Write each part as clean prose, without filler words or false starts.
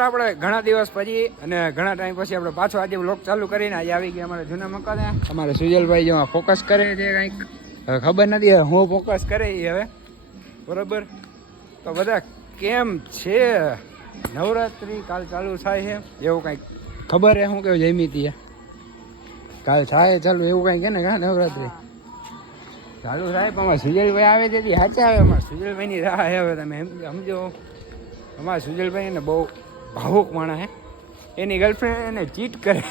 આપણે ઘણા દિવસ પછી અને ઘણા ટાઈમ પછી આપણે પાછો આજે વ્લોગ ચાલુ કરીને આજે આવી ગયા અમારા જૂના મકાને. અમારે સુજલભાઈ જેમાં ફોકસ કરે છે કંઈક ખબર નથી હું ફોકસ કરે હવે બરોબર. તો બધા કેમ છે? નવરાત્રિ કાલ ચાલુ થાય છે એવું કંઈક ખબર હે? શું કેવું જયમિતી કાલ થાય ચાલુ એવું કંઈક કે ને કા નવરાત્રિ ચાલુ થાય પણ અમારે સુજલભાઈ આવે તેથી સાચા આવે. અમારે સુજલભાઈની રાહ હવે તમે સમજો. અમારા સુજલભાઈ ને બહુ ભાવુક માણસ હે. એની ગર્લફ્રેન્ડ એને ચીટ કરે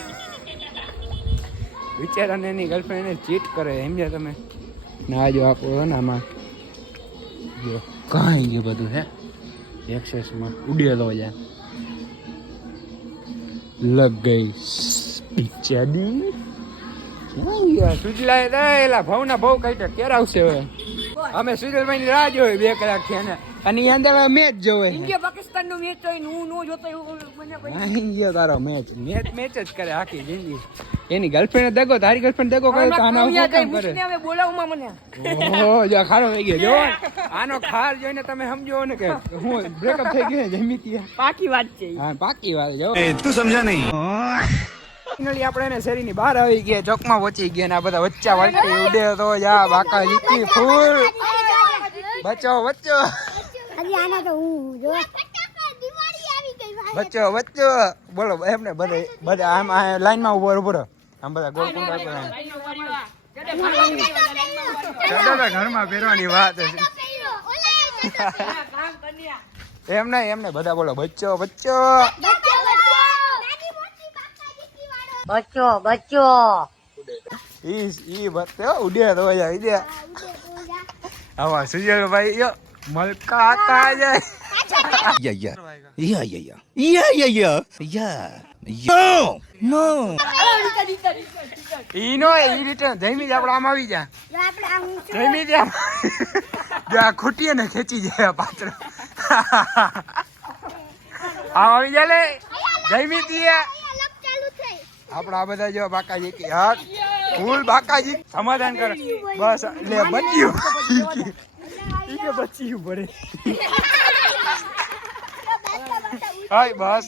વિચારાને એની ગર્લફ્રેન્ડ એને ચીટ કરે સમજ્યા તમે. ના જો આપણો ને આમાં જો કાંઈ ગયું બધું હે એક્સેસમાં ઉડેલો જાય લગ ગઈ પિક્ચડી સુજલાએ એલા ભાવના ભાવ કઈ ક્યારે આવશે હવે? અમે સુજલભાઈ ની રાહ જોઈ 2 કલાક થી અને અંદર મેચ જોવે ઇન્ડિયા પાકિસ્તાન નો મેચ હોય હું નો જોતો મને તારો મેચ જ કરે આખી જિંદગી. એની ગર્લફ્રેન્ડ દગો તારી ગર્લફ્રેન્ડ દગો કરે તો આનો કેમ કરે? હવે બોલાવમાં મને ઓહો જો ખારો થઈ ગયો જો આનો ખાર જોઈને તમે સમજો ને કે હું બ્રેકઅપ થઈ ગયો જમીતી પાકી વાત છે. હા પાકી વાત જો તું સમજા નહીં. ફાઇનલી આપણે એને શેરીની બહાર આવી ગયા ચોકમાં પહોંચી ગયા ને આ બધા વચ્ચા વાટકી ઉડે તો જા બાકા લીટી ફૂલ બચ્ચો બચ્ચો બચ્ચો બચ્ચો બોલો એમને બધા આમ લાઈનમાં ઉભો ઉભો આમ બધા ગોળકુંડા ઘરમાં પહેરવાની વાત એમ નહીં એમને બધા બોલો બચ્ચો બચ્ચો બચ્ચો બચ્ચો ઈ બચ્ચો ઉડે તો જાય આવા સુજલભાઈ યો મલકા આતા જાય ઈ રિટર્ન જઈમી જ આપણે આમ આવી જા જઈમી જા ખૂટીએ ને ખેંચી જાય પાત્ર આમ આવી જા લે જઈમી તીયા આપડે આ બધા જો બાકાજી હા ફૂલ બાકાજી સમાધાન કરે બસ લે બચ્યું બચ્યું પડે હાય બસ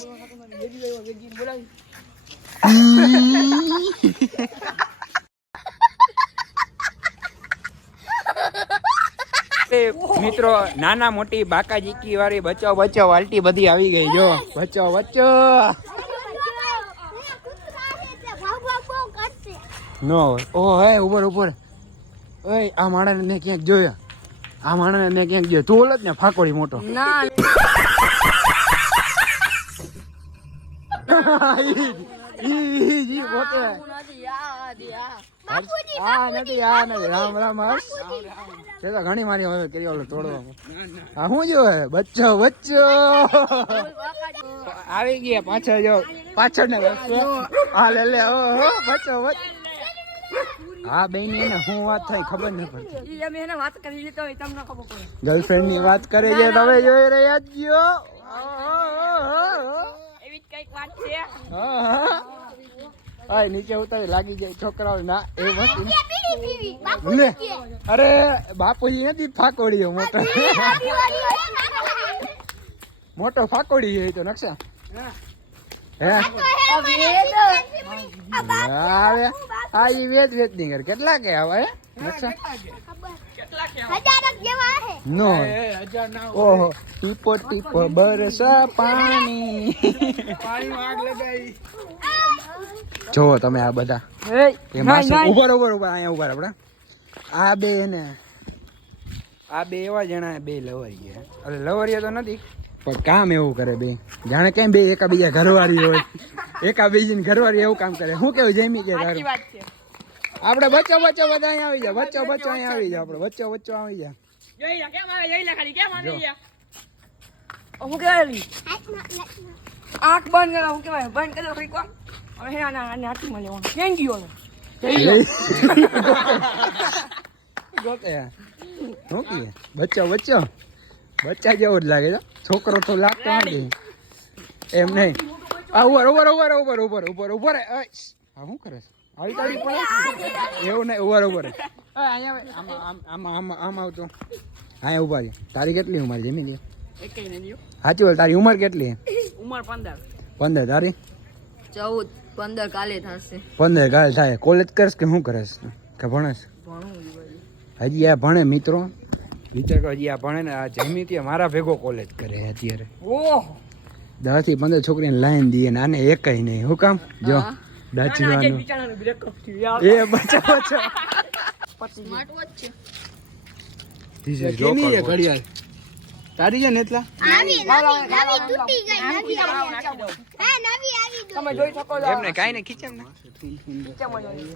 મિત્રો નાના મોટી બાકાજી વાળી બચાવ બચાવ વાલટી બધી આવી ગઈ જો બચાવ બચાવ નો ઓ હે ઉપર ઉપર ઓય આ માણસ ને ક્યાંક જોયા આ માણસ ને ક્યાંક જોયો તું ઓળખ ને ફાકોડી મોટો ના ઈ પોતે આ નથી રામ રામ હર્ષ તે તો ઘણી મારી હવે કરી ઓલો તોડવામાં આ શું જો હે બચ્ચો બચ્ચો આવી ગયા પાછળ જો પાછળ ને બચ્ચો આ લે ઓહો બચ્ચો બચ્ચો હા બેન એને શું વાત થઈ ખબર ન પડતી ઈ અમે એને વાત કરી લીધો હોય તમને ખબર પડે ગર્લફ્રેન્ડ ની વાત કરે છે તમે જોઈ રહ્યા છો એવી જ કઈક વાત છે હા આય નીચે ઉતારી લાગી જાય છોકરાઓ ના એ વસ્તુ અરે બાપુજી નથી ફાકોડી મોટો મોટો ફાકોડી છે તો નકશા હે આ ઈ વેદ ની ઘર કેટલા કે આવે નકશા નો ઓહો ટીપો ટીપો બરસા પાણી આગ લગાઈ જો તમે આ બધા ઉભર અહીંયા ઉભર આપડે આ બે ને આ બે એવા જણા બે લવરિયા એટલે લવરિયા તો નથી પણ કામ એવું કરે બે જાણે કેમ બે એકાબીજા ઘરવાળી હોય એકાબીજી ઘરવાળી એવું કામ કરે. શું કેવું જમી કે તારું આપડે બચ્ચો બચ્ચો બધા અહીંયા આવી જાય બચ્ચો બચ્ચો અહીંયા આવી જાય આપડે બચ્ચો બચ્ચો આવી જાય આંખ બંધ કરો શું કેવાય બંધ કરો કઈ કોણ હવે આને હાથમાં લેવાનું કેમ ગયો ગોતે શું કે બચ્ચો બચ્ચો બચ્ચા જેવો જ લાગે છે છોકરો તો લાગતો નથી એમ નહીં. આ ઉભર ઉભર ઉભર ઉભર ઉભર ઉભર ઉભર હા શું કરે છે આવી તારી પડે એવું નહીં ઉભર ઉભર અહીંયા આમ આવતો અહીંયા ઉભા છે તારી કેટલી ઉંમર જમી લે એકેય નહીં દ્યો. સાચી બોલ, તારી ઉંમર કેટલી? ઉંમર 15. 15. તારી? 14 15 કાલે થશે. 15 ગાલ થાય. કોલેજ કરશ કે શું કરેશ કે ભણેશ? હજી આ ભણે મિત્રો. વિચાર કરો, હજી આ ભણે ને આ જમી ત્યાં મારા ભેગો કોલેજ કરે અત્યારે. ઓહ 10 થી 15 છોકરીને લાઈન દઈએ ને આને એકય નહીં. હું કામ? જો હા. દાચવાનું બિચારાનું બ્રેકઅપ થયું યાર. એ બચાવો છો. સ્માર્ટ વોચ છે. This is local watch. ઘડિયાળ તારી છે ને એટલા તમે જોઈ શકો છો. એમને કાઈ ને ખીચે ને ખીચામાં જોઈ.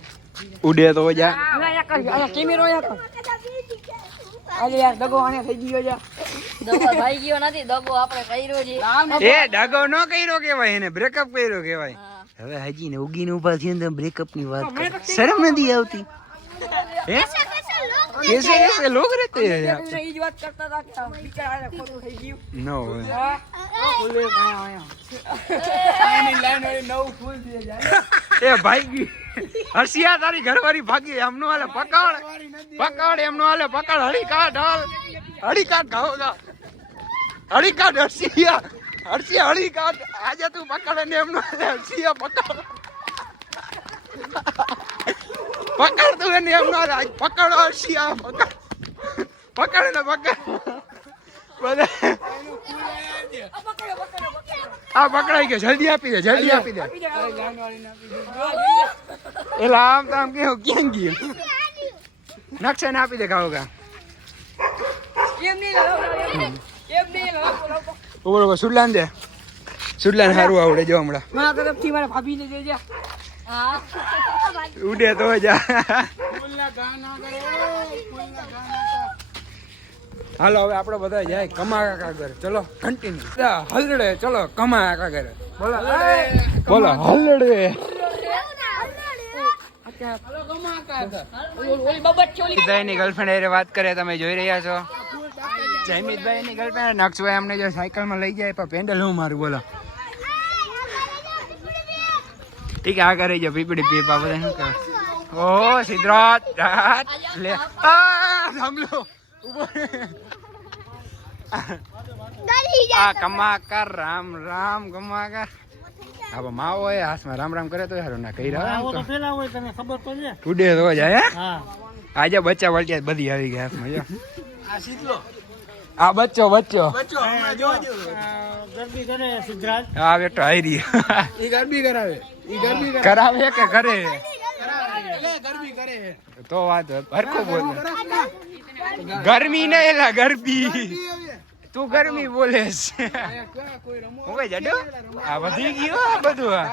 ઉડે તો જા. ના યાર કર. આ કેમેરો યાર કર. અરે યાર દગો આને થઈ ગયો યાર. દગો ભાઈ ગયો નથી, દગો આપણે કર્યો છે. એ ડાગો નો કર્યો કેવાય, એને બ્રેકઅપ કર્યો કેવાય. હવે હજી ને ઉગીને ઉભા થઈને તમે બ્રેકઅપ ની વાત કરો. શરમ નથી આવતી? હે कैसे कैसे लोग रहते हैं यहाँ पे? ઈ જ વાત કરતા હતા કે આ બિચારાને ખોટું થઈ ગયું. No way. હા ફૂલે આયા લાઈન હોય નવું ફૂલ થઈ જાય. એ ભાઈ હર્ષિયા તારી ઘરવાળી ભાગી એમનો હાલે પકડ પકડ એમનો હાલે પકડ હળી કાઢ ઘાવ ગા હળી કાઢ હર્ષિયા હળી કાઢ આજે તું પકડ ને એમનો હાલે હર્ષિયા પકડ તું એને એમનો હાલે પકડ હર્ષિયા પકડ ને પકડ બધા આ પકડાઈ ગયો. જલ્દી આપી દે એલા આમ તો આમ કેવું ક્યાં ગયું નકશા ને આપી દે ખાવ કા એમ નહીં લાવો. બરોબર સુડલાન દે સુડલાન સારું આવડે જો હમણાં મારા તરફથી મારા ભાભીને દેજે. હા. ઉડે તો જા. હાલો હવે આપણે બધા જાય કમા કાકા ઘરે. ચલો કન્ટિન્યુ હલડે. ચલો કમા કાકા ઘરે. બોલો હલડે. ઓલી બબટ છે ઓલી. ભાઈ ની ગર્લફ્રેન્ડ હારે વાત કરે તમે જોઈ રહ્યા છો. જયમીતભાઈ ની ગર્લફ્રેન્ડ નક્ષભાઈ અમને જો સાયકલ માં લઈ જાય પણ પેન્ડલ હું મારું. બોલો ઠીક આ કરી જો પીપડી પીપા બધા શું કરે. ઓહો સિદ્ધાર્થ લે સાંભળો આ કમાકર રામ રામ કમાકર. હવે માવો હોય હાથમાં રામ રામ કરે તો સારું ના કહી રહ્યા ઉડે તો જાય. આજે બચ્ચા વળ્યા બધી આવી ગયા હાથમાં જો. આ બચ્ચો હા બેટો આવી રહ્યો. કરાવે કે કરે તો વાત હરકો બોલ. ગરમી નહીં એલા ગરબી તું ગરમી બોલે હું જડો આ વધી ગયું આ બધું.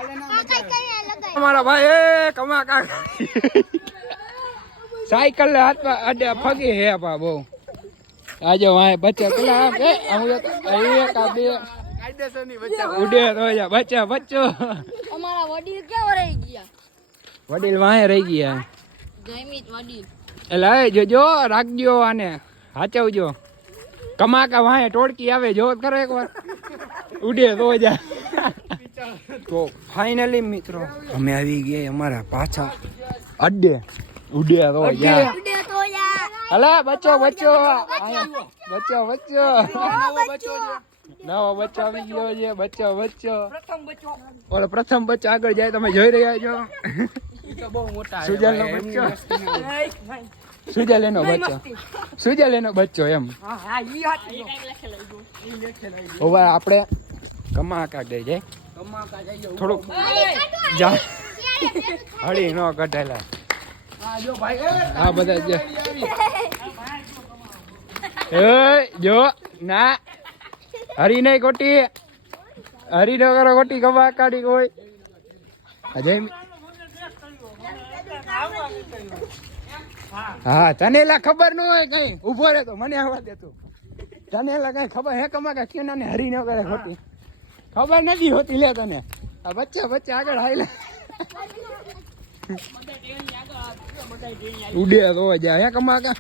અમારા ભાઈ કમા કાકા સાયકલ હાથમાં અડે ફગી હે પા બહુ. આજે વાય બચ્ચા પેલા ઉડે તો જા બચ્ચો અમારા વડીલ ક્યાં રહી ગયા? વડીલ વાય રહી ગયા. જયમીત વડીલ. એટલે જોજો રાખજો આને હાચવજો. કમાકા વાય ટોળકી આવે જો કરો એકવાર ઉડે તો જા. તો ફાઇનલી મિત્રો અમે આવી ગયા અમારા પાછા અડ્ડે. ઉડે તો જા. અલા બચ્ચો નવો બચ્ચો આવી ગયો છે. બચ્ચો ઓલો પ્રથમ બચ્ચો આગળ જાય તમે જોઈ રહ્યા છો. સુજલ નો બચ્ચો સુજલ એનો બચ્ચો એમ. હા ઈ હાથ હવે આપણે કમા કાઢે જાય થોડુંક જા હળી નો કઢેલા. હા બધા જો ના હરી નહીં ખોટી હરી નો કરો ખોટી કમા કાઢી કોઈ. હા તને એલા ખબર ન હોય કઈ ઉભો રહે તો મને આવવા દે તું. તને એલા કઈ ખબર હે કમા કા ક્યાં ને હરી ન કરે ખોટી ખબર નથી હોતી લે તને. આ બચ્ચા આગળ હાઈલા ઉડે તો જાય હે કમા કા.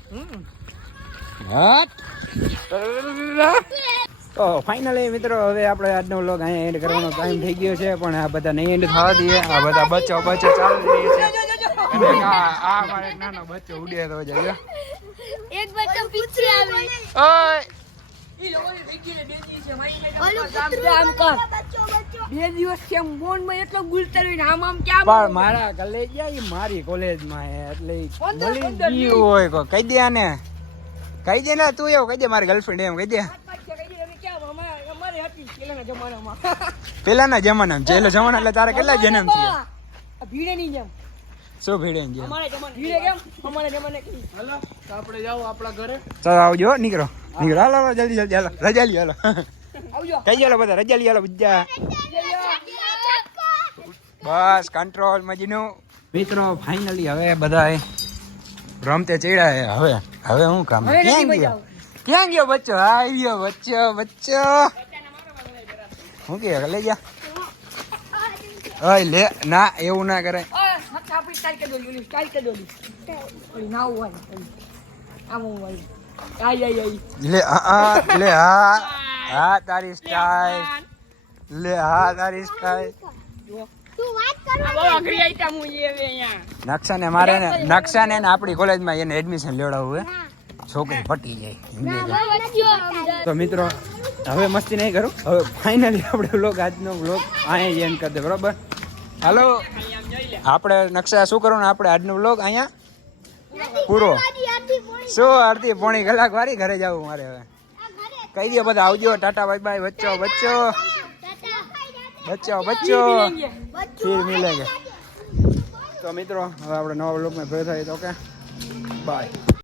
તો ફાઇનલી મિત્રો હવે આપણે આજનો વ્લોગ અહીંયા એન્ડ કરવાનો ટાઈમ થઈ ગયો છે પણ આ બધા નહીં એન્ડ થવા દઈએ. આ બધા બચ્ચો ચાલી રહી છે. આ મારે નાનો બચ્ચો ઉડે તો જાય. એક બચ્ચો પીછે આવે. ઓય ઈ લોકોની થઈ ગઈ ને 2 દિવસ છે મારી મેડમ આમ કર 2 દિવસ છે ફોન માં એટલો ગુલતર હોય ને આમ ક્યાં પણ મારા કોલેજ ઈ મારી કોલેજમાં હે એટલે ઈ મળી ગયું હોય કો કહી દે આને કહી દે ને તું એવું કહી દે મારી ગર્લફ્રેન્ડ એમ કહી દે અમારે હતી પેલાના જમાનામાં પેલાના જમાનામાં છેલ્લા જમાના એટલે તારે કેટલા જન્મ છે ભીડે ની જેમ શું ભીડે છે અમારે જમાના ભીડે કેમ અમારે જમાને કી હાલો તો આપણે જાવ આપણા ઘરે. ચાલો આવજો હો, નીકળો હાલો હાલો, જલ્દી જલ્દી હાલો રજા લી હાલો આવજો કઈ ગયો બધા રજા લી હાલો બીજા બસ કંટ્રોલ મજીનું મિત્રો ફાઇનલી હવે બધા રમતે ચડ્યા હે હવે હું કામ હવે નથી ક્યાં મજા ગયો ક્યાં ગયો બચ્ચો આવ્યો બચ્ચો હું કે લઈ જા ઓય લે ના એવું ના કરાય આપણી સ્ટાઇલ કે દોલી સ્ટાઇલ કે દોલી ઓલી નાવ વાળી આમ વાળી આઈ લે લે હા તારી સ્ટાઈલ લે હા તારી સ્ટાઈલ અઘરી આઈટમ હું એ અહીંયા નકશાને મારે ને નકશાને ને આપણી કોલેજમાં એને એડમિશન લેવડાવવું હે છોકરી પટી જાય તો મિત્રો હવે મસ્તી નહીં કરું હવે ફાઇનલી આપણે વ્લોગ આજનો વ્લોગ અહીંયા એન્ડ કરી દે બરોબર હાલો આપણે નકશા શું કરવાનું આપણે આજનો વ્લોગ અહીંયા પૂરો શું અડધી પોણી કલાક વારી ઘરે જવું મારે હવે કહી દો બધા આવજો ટાટા બાય બાય બચ્ચો બચ્ચો ફિર મિલેંગે તો મિત્રો હવે આપણે નવા વ્લોગમાં ભેગા થાય તો ઓકે બાય